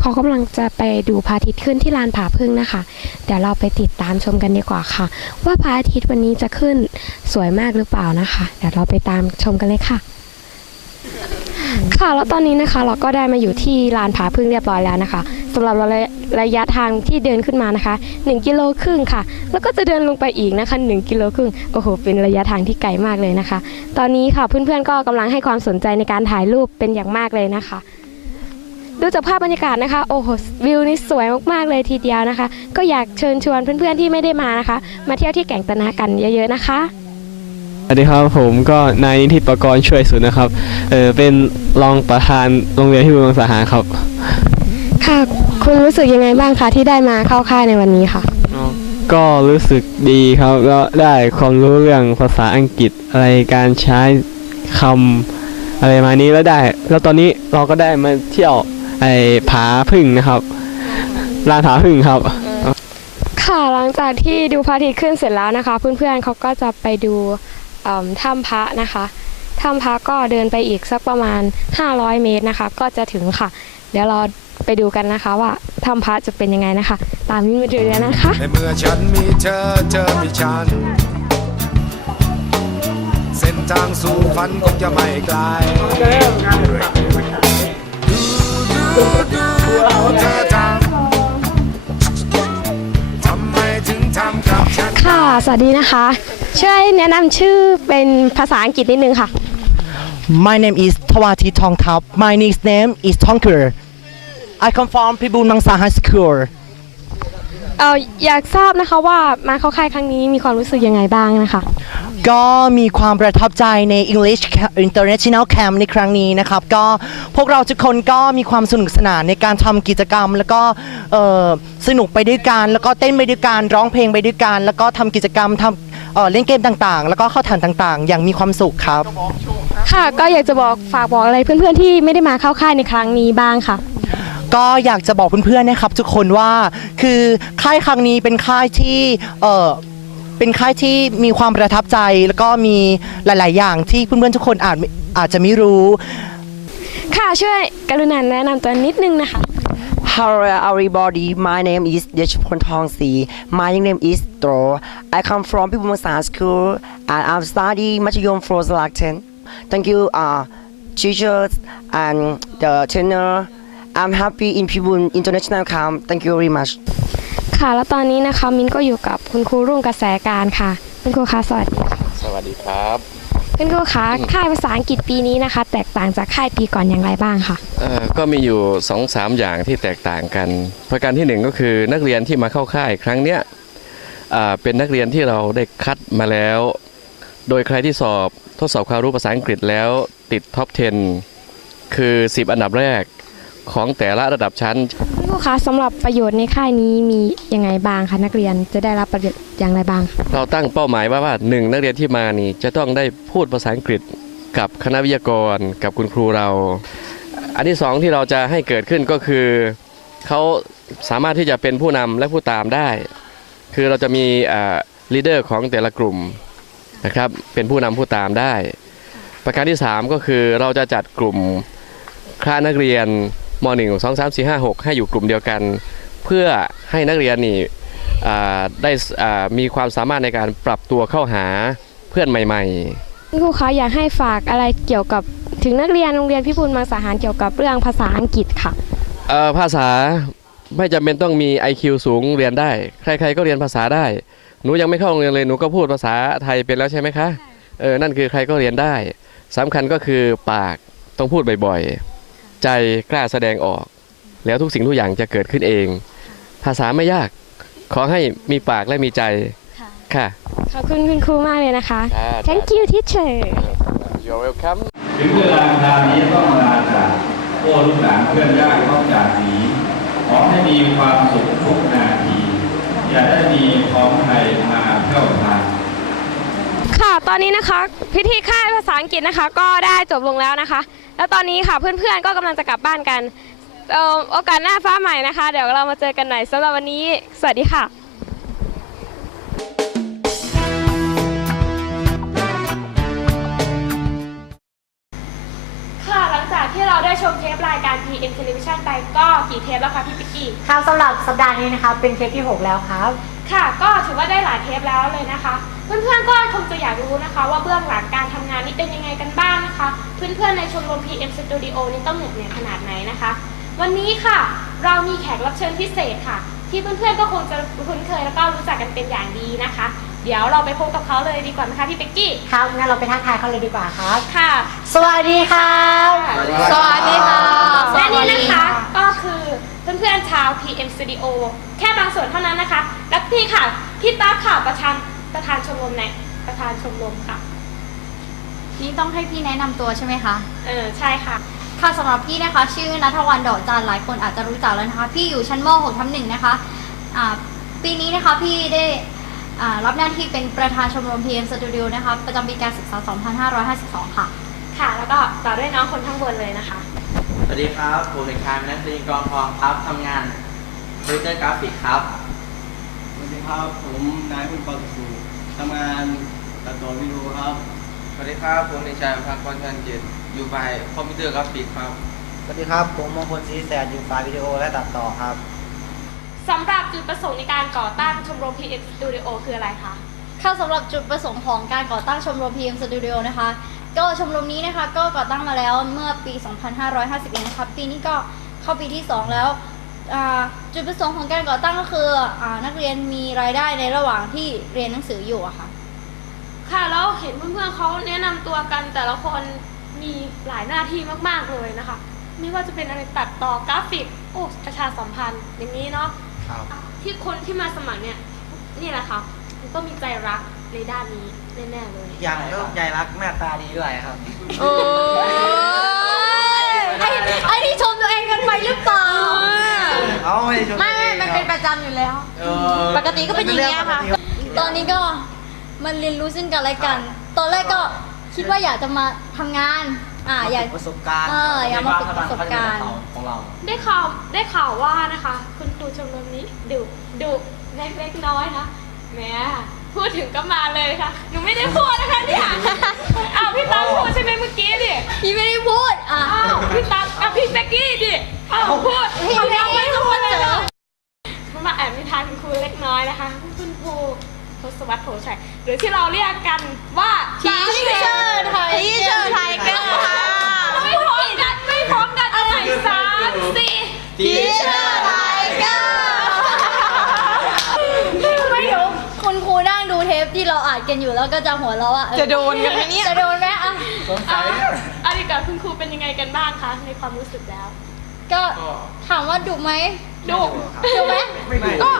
เขากำลังจะไปดูพระอาทิตย์ขึ้นที่ลานผาพึ่งนะคะ เดี๋ยวเราไปติดตามชมกันดีกว่าค่ะ ว่าพระอาทิตย์วันนี้จะขึ้นสวยมากหรือเปล่านะคะ เดี๋ยวเราไปตามชมกันเลยค่ะ ค่ะแล้วตอนนี้นะคะเราก็ได้มาอยู่ที่ลานผาพึ่งเรียบร้อยแล้วนะคะสำหรับระยระยะทางที่เดินขึ้นมานะคะ1กิโลครึ่งค่ะ แล้วก็จะเดินลงไปอีกนะคะ1กิโลครึ่งโอ้โหเป็นระยะทางที่ไกลมากเลยนะคะ ตอนนี้ค่ะเพื่อนๆก็กำลังให้ความสนใจในการถ่ายรูปเป็นอย่างมากเลยนะคะ ดูจากภาพบรรยากาศนะคะ โอ้โหวิวนี่สวยมากๆเลยทีเดียวนะคะ ก็อยากเชิญชวนเพื่อนๆที่ไม่ได้มานะคะ มาเที่ยวที่แก่งตะนากันเยอะๆนะคะสวัสดีครับผมก็นายนิติประกรณ์ช่วยสุดนะครับเออเป็นรองประธานโรงเรียนที่บุรีสาหารครับค่ะคุณรู้สึกยังไงบ้างคะที่ได้มาเข้าค่ายในวันนี้ค่ะ ก็รู้สึกดีครับก็ได้ความรู้เรื่องภาษาอังกฤษอะไรการใช้คำอะไรมานี้แล้วได้ แล้วตอนนี้เราก็ได้มาเที่ยว ไอ้ผาพึ่งนะครับลานผาพึ่งครับ ค่ะหลังจากที่ดูพระอาทิตย์ขึ้นเสร็จแล้วนะคะ เพื่อนๆเขาก็จะไปดูเอิ่มถ้ำพระนะคะถ้ำพระก็เดินไปอีกสักประมาณ 500 เมตรนะคะ ก็จะถึงค่ะ เดี๋ยวเราไปดูกันนะคะว่าถ้ำพระจะเป็นยังไงนะคะ ตามนี้มาดูเลยนะคะในเมื่อฉันมีเธอเธอมีฉัน เส้นทางสู่ฝันคงจะไม่ไกลดู ดูดูเธอทำทำไมถึงทำกับฉัน ค่ะ สวัสดีนะคะ ช่วยแนะนำชื่อเป็นภาษาอังกฤษนิดนึงค่ะ My name is Tawati Tongtap. My nickname is Tonker. I come from Pibun Mangsa High School. เอออยากทราบนะคะว่ามาเข้าค่ายครั้งนี้มีความรู้สึกยังไงบ้างนะคะ ก็มีความประทับใจใน English Ca- International Camp ในครั้งนี้นะครับ ก็พวกเราทุกคนก็มีความสนุกสนานในการทำกิจกรรม แล้วก็เอ่อสนุกไปด้วยกัน แล้วก็เต้นไปด้วยกันร้องเพลงไปด้วยกัน แล้วก็ทำกิจกรรมทำเอ่อเล่นเกมต่างๆ แล้วก็เข้าฐานต่างๆ อย่างมีความสุขครับ ค่ะ ก็อยากจะบอกฝากบอกอะไรเพื่อนๆที่ไม่ได้มาเข้าค่ายในครั้งนี้บ้างค่ะ ก็อยากจะบอกเพื่อนๆนะครับ ทุกคนว่าคือค่ายครั้งนี้เป็นค่ายที่เออเป็นค่ายที่มีความประทับใจแล้วก็มีหลาย ๆ อย่างที่เพื่อนๆทุกคนอาจอาจจะไม่รู้ ค่ะช่วยกรุณาแนะนำตัวนิดนึงนะคะ Hello everybody, my name is Dechapon Tongsi. My name is Dro. I come from People Science School and I've studied Machiyom for Selected. Thank you, uh, teachers and the trainer. I'm happy in People International Camp. Thank you very much. ค่ะ แล้วตอนนี้นะคะมิ้นก็อยู่กับคุณครูรุ่งกระแสการค่ะ คุณครูคะสวัสดีค่ะสวัสดีครับ คุณครูคะค่ายภาษาอังกฤษปีนี้นะคะ แตกต่างจากค่ายปีก่อนอย่างไรบ้างคะเอ่อก็มีอยู่2อสามอย่างที่แตกต่างกัน ประการที่หนึ่งก็คือนักเรียนที่มาเข้าค่ายครั้งเนี้ยอ่าเป็นนักเรียนที่เราได้คัดมาแล้ว โดยใครที่สอบทดสอบความรู้ภาษาอังกฤษแล้วติดท็อป 10 คือ 10 อันดับแรก ของแต่ละระดับชั้นคุณครูคะสำหรับประโยชน์ในค่ายนี้มียังไงบ้างคะนักเรียนจะได้รับประโยชน์อย่างไรบ้าง เราตั้งเป้าหมายว่าว่าหนึ่งนักเรียนที่มานี่ จะต้องได้พูดภาษาอังกฤษกับคณะวิทยากรกับคุณครูเรา อันที่สองที่เราจะให้เกิดขึ้นก็คือเขาสามารถที่จะเป็นผู้นำและผู้ตามได้ คือเราจะมีลีดเดอร์ของแต่ละกลุ่มนะครับเป็นผู้นำผู้ตามได้ ประการที่สามก็คือเราจะจัดกลุ่มคณะนักเรียน ม .1 2 3 4 5 6 ให้อยู่กลุ่มเดียวกัน เพื่อให้นักเรียนนี่อ่าได้สอ่ามีความสามารถในการปรับตัวเข้าหาเพื่อนใหม่คุณครูคะอยากให้ฝากอะไรเกี่ยวกับถึงนักเรียนโรงเรียนพิบูลมังสาหารเกี่ยวกับเรื่องภาษาอังกฤษค่ะๆเอ่อภาษาไม่จำเป็นต้องมี IQ สูงเรียนได้ ใครๆก็เรียนภาษาได้ หนูยังไม่เข้าโรงเรียนเลยหนูก็พูดภาษาไทยเป็นแล้วใช่ไหมคะเออนั่นคือใครก็เรียนได้สำคัญก็คือปากต้องพูดบ่อยๆ ใจกล้าแสดงออก แล้วทุกสิ่งทุกอย่างจะเกิดขึ้นเอง ภาษาไม่ยาก ขอให้มีปากและมีใจค่ะ ขอบคุณคุณครูมากเลยนะคะ thank you teacher You're welcome ถึงเวลาคราวนี้ต้องลาจากโอ้ลูกหลานเพื่อนญาติต้องจากหนีขอให้มีความสุขทุกนาที อย่าได้มีของไทยมาเที่ยวทาน ค่ะตอนนี้นะคะพิธีค่ายภาษาอังกฤษนะคะ ก็ได้จบลงแล้วนะคะ แล้วตอนนี้ค่ะเพื่อนๆก็กำลังจะกลับบ้านกันเอ่อโอกาสหน้าฟ้าใหม่นะคะ เดี๋ยวเรามาเจอกันใหม่สำหรับวันนี้ สวัสดีค่ะค่ะหลังจากที่เราได้ชมเทปรายการ PM Television ไปก็กี่เทปแล้วคะพี่ปิ๊กกี้ ครับสำหรับสัปดาห์นี้นะครับเป็นเทปที่ 6 แล้วครับ ค่ะ ก็ถือว่าได้หลายเทปแล้วเลยนะคะ เพื่อนๆก็คงจะอยากรู้นะคะ ว่าเบื้องหลังการทำงานนี่เป็นยังไงกันบ้างนะคะ เพื่อนๆในชมรม PM Studio นี่ต้องเหนื่อยขนาดไหนนะคะ วันนี้ค่ะเรามีแขกรับเชิญพิเศษค่ะ ที่เพื่อนๆก็คงจะคุ้นเคยแล้วก็รู้จักกันเป็นอย่างดีนะคะ เดี๋ยวเราไปพบกับเขาเลยดีกว่านะคะพี่เป็กกี้ครับงั้นเราไปทักทายเขาเลยดีกว่าครับค่ะ สวัสดีครับสวัสดีค่ะสวัและสดีนี่นะคะค่ะก็คือเพื่อนๆชาว PM Studio แค่บางส่วนเท่านั้นนะคะ และพี่ค่ะพี่ตาค่ะประธานประธานชมรมไหนประธานชมรมค่ะ นี่ต้องให้พี่แนะนำตัวใช่ไหมคะ เออใช่ค่ะ ค่ะสำหรับพี่นะคะ ชื่อนัทวันดอกจันทร์หลายคนอาจจะรู้จักแล้วนะคะ พี่อยู่ชั้นม .6 ทับหนึ่งนะคะอ่าปีนี้นะคะพี่ได้อ่ารับหน้าที่เป็นประธานชมรม PM Studio นะคะประจำปีการศึกษา 2552 ค่ะ ค่ะ แล้วก็ต่อด้วยน้องคนข้างบนเลยนะคะ สวัสดีครับ ผมเด็กชายมนัสตรีกองทองครับทำงานค อมพิวเตอร์กราฟิกครับ สวัสดีครับ ผมนายคุณปอสุทำงานตัดต่อวิดีโอครับ สวัสดีครับ ผมเด็กชายพักพรชันเจตอยู่ฝ่ายคอมพิวเตอร์กราฟิกครับ สวัสดีครับ ผมมงคลศรีแสดอยู่ฝ่ายวิดีโอและตัดต่อครับ สำหรับจุดประสงค์ในการก่อตั้งชมรม PM Studio คืออะไรคะ ค่ะสำหรับจุดประสงค์ของการก่อตั้งชมรม PM Studio นะคะ ก็ชมรมนี้นะคะก็ก่อตั้งมาแล้วเมื่อปี 2551นะคะปีนี้ก็เข้าปีที่ 2 แล้วอ่า จุดประสงค์ของการก่อตั้งก็คืออานักเรียนมีรายได้ในระหว่างที่เรียนหนังสืออยู่อะค่ะ ค่ะแล้วเห็นเพื่อนๆเขาแนะนำตัวกันแต่ละคนมีหลายหน้าที่มากๆเลยนะคะ ไม่ว่าจะเป็นอะไรตัดต่อกราฟิกโอ้ประชาสัมพันธ์อย่างนี้เนาะครับที่คนที่มาสมัครเนี่ยนี่แหละค่ะมันก็มีใจรักในด้านนี้แน่ๆเลยอย่างก็ใจรักหน้าตาดีด้วยครับโอ้ยไอ้ไอ้ที่ชมตัวเองกันไปหรือเปล่า เอาไม่ได้ชมไม่ไม่มันเป็นประจำอยู่แล้ว เออปกติก็เป็นอย่างนี้ยค่ะตอนนี้ก็มันเรียนรู้ซึ่งกันและกัน ตอนแรกก็คิดว่าอยากจะมาทำงาน อ่า อยาก ประสบการณ์เอออยากมาฝึกประสบการณ์ ของเรา ได้ข่าวได้ข่าวว่านะคะ คุณครูชมรมนี้ดุดุเล็กๆน้อยๆนะแหมพูดถึงก็มาเลยค่ะหนูไม่ได้พูดนะคะเนี่ยอ้าวพี่ตั๊กพูดใช่ไหมเมื่อกี้ดิ พี่ไม่ได้พูด อะ อ้าวพี่ตั๊กอะพี่เบกกี้ดิอ้าวพูด พี่ เขา ไม่ ยัง ได้ ไม่ พู พู ด ดเลย เหรอ เขามาแอบนิทานคุณครูเล็กน้อยนะคะ คุณครูทศวรรษโถชัยหรือที่เราเรียกกันว่า ทีเชอร์ไทยทีเชอร์ไทยก็ค่ะ ไม่พร้อมกันไม่พร้อมกันเอาใหม่สามสี่ ทีเชอร์ไทยก็ไม่เดี๋ยวคุณครูนั่งดูเทปที่เราอ่านกันอยู่แล้วก็จะหัวเราะอะจะโดนกันไหมเนี่ย จะโดนไหมอะเอาเอาดีกว่าคุณครูเป็นยังไงกันบ้างคะในความรู้สึกแล้ว ก็ถามว่าดุไหมดุดุไหมก็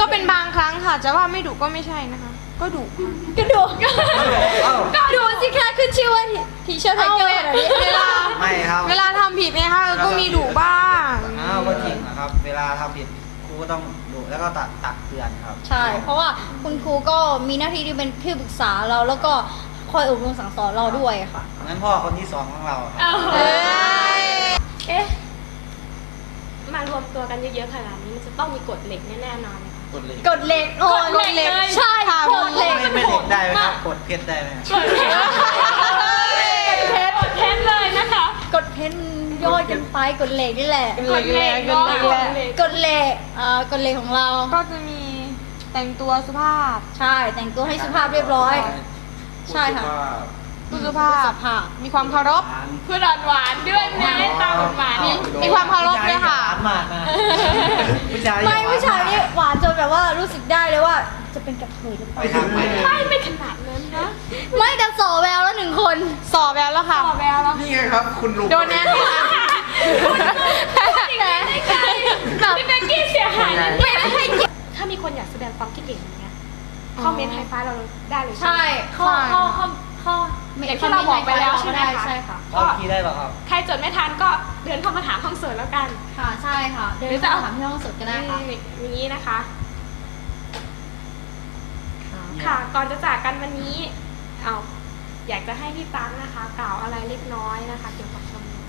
ก็เป็นบางครั้งค่ะ จะว่าไม่ดุก็ไม่ใช่นะคะ ก็ดุค่ะ ก็ดุก็ดุสิคะขึ้นชื่อว่าทีเชอร์ไทเกอร์แบบนี้เวลาไม่ครับเวลาทำผิดเนี่ยค่ะก็มีดุบ้าง อ้าวก็จริงนะครับ เวลาทำผิดครู ก็ต้องดุแล้วก็ตักตักเตือนครับ ใช่ เพราะว่าคุณครูก็มีหน้าที่ที่เป็นที่ปรึกษาเราแล้วก็คอยอบรมสั่งสอนเราด้วยค่ะงั้นพ่อคนที่สองของเราครับ เอาเอ้ยเอ๊ะมารวมตัวกันเยอะๆขนาดนี้มันจะต้องมีกฎเหล็กแน่ๆนอนเลยค่ะ กดเหล็กกดเหล็กโอ้ยกดเหล็กเลยใช่กดเหล็ก ไม่ไม่เหล็กได้ไหมครับกดเพชรได้ไหมครับกฎเพชรเพชรเพชรเลยนะคะ กดเพน ยอดกันไปกดเหล็กนี่แหละกฎเหล็กเนาะกฎเหล็กกดเหล็กเอ่อกดเหล็กของเรา ก็จะมีแต่งตัวสุภาพใช่ แต่งตัวให้สุภาพเรียบร้อย ใช่ค่ะดูสุภาสพภาพ มีความเคารพพูดหวานๆด้วยนะตามหวานๆนี่มีความเคารพด้วยค่ะผู้ชายหวานมากนะผู้ชายไม่ผู้ชายนี่หวานจนแบบว่ารู้สึกได้เลยว่า จะเป็นกระเทยหรือเปล่าไปทำไปไม่ไม่ขนาดนั้นนะไม่แต่สอแววแล้วหนึ่งคน สอบแล้วแล้วค่ะ ต่อแววแล้ว นี่ไงครับ คุณลุง โดนแน่ค่ะ สิ่งนี้ได้ไงพี่เบกกี้เสียหายนะเนี่ยถ้ามีคนอยากแสดงความคิดเห็นอย่างเงี้ยคอมเมนต์ไฮไฟเราได้เลยใช่ใช่ไหมข้อข้อข้อข้ออย่างที่เราบอกไปแล้วใช่ไหมคะใช่ค่ะเอาคีย์ได้ป่ะครับ ใครจดไม่ทันก็เดินเข้ามาถามห้องสวนแล้วกัน ค่ะใช่ค่ะ เดี๋ยวหรือจะจะเอาเอาถามที่ห้องสุดก็ได้ค่ะอย่างนี้นะคะ ค่ะก่อนจะจากกันวันนี้เอาอยากจะให้พี่ตั๊กนะคะ กล่าวอะไรเล็กน้อยนะคะ เกี่ยวกับชมรม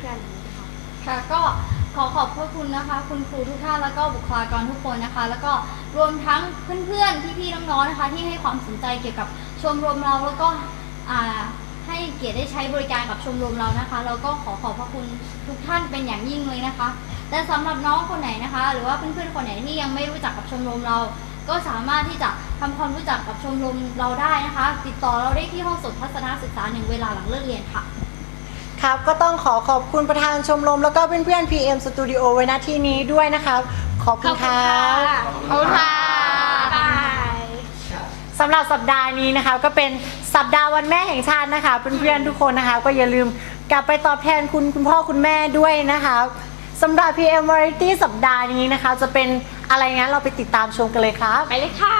เกี่ยวกับเพื่อนๆนี้นะคะค่ะก็ขอขอบพระคุณนะคะ คุณครูทุกท่านแล้วก็บุคลากรทุกคนนะคะ แล้วก็รวมทั้งเพื่อนๆพี่ๆน้องๆนะคะ ที่ให้ความสนใจเกี่ยวกับชมรมเราแล้วก็อ่าให้เกียรติได้ใช้บริการกับชมรมเรานะคะเราก็ขอขอบพระคุณทุกท่านเป็นอย่างยิ่งเลยนะคะแต่สำหรับน้องคนไหนนะคะ หรือว่าเพื่อนๆคนไหนที่ยังไม่รู้จักกับชมรมเรา ก็สามารถที่จะทำความรู้จักกับชมรมเราได้นะคะ ติดต่อเราได้ที่ห้องสดทัศนศึกษาหนึ่งเวลาหลังเลิกเรียนค่ะ ครับก็ต้องขอขอบคุณประธานชมรมแล้วก็เพื่อนๆ PM Studio ไว้ณที่นี้ด้วยนะครับ ขอบคุณครับขอบคุณค่ะสำหรับสัปดาห์นี้นะคะก็เป็นสัปดาห์วันแม่แห่งชาตินะคะเพื่อนๆทุกคนนะคะ ก็อย่าลืมกลับไปตอบแทนคุณคุณพ่อคุณแม่ด้วยนะคะสำหรับ PM Variety สัปดาห์นี้นะคะ จะเป็นอะไรงั้นเราไปติดตามชมกันเลยครับ ไปเลยค่ะ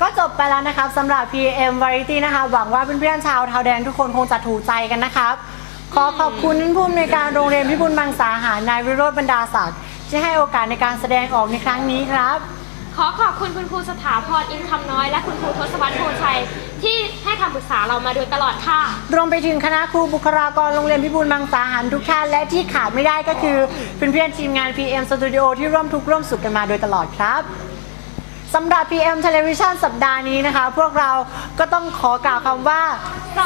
ก็จบ ไปแล้วนะครับสำหรับ PM Variety นะคะหวังว่าเพื่อนๆชาวเทาแดงทุกคนคงจะถูกใจกันนะครับ ขอขอบคุณท่านผู้อำนวยการโรงเรียนพิบูลมังสาหารนายวิโรธบรรดาศักดิ์ที่ให้โอกาสในการแสดงออกในครั้งนี้ครับ ขอขอบคุณคุณครูสถาพรอินคำน้อย และคุณครูทศวรรษโพชัย ที่ให้คำปรึกษาเรามาโดยตลอดค่ะ รวมไปถึงคณะครูบุคลากรโรงเรียนพิบูลมังสาหารทุกท่านและที่ขาดไม่ได้ก็คือเพื่อนๆทีมงาน PM Studio ที่ร่วมทุกข์ร่วมสุขกันมาโดยตลอดครับ สำหรับ PM Television สัปดาห์นี้นะคะ พวกเราก็ต้องขอกล่าวคำว่า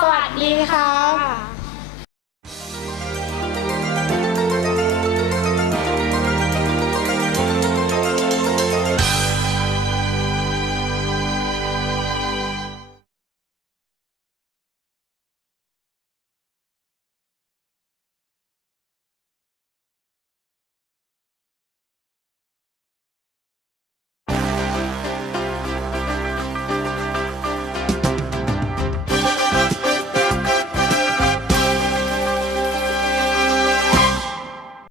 สวัสดีค่ะ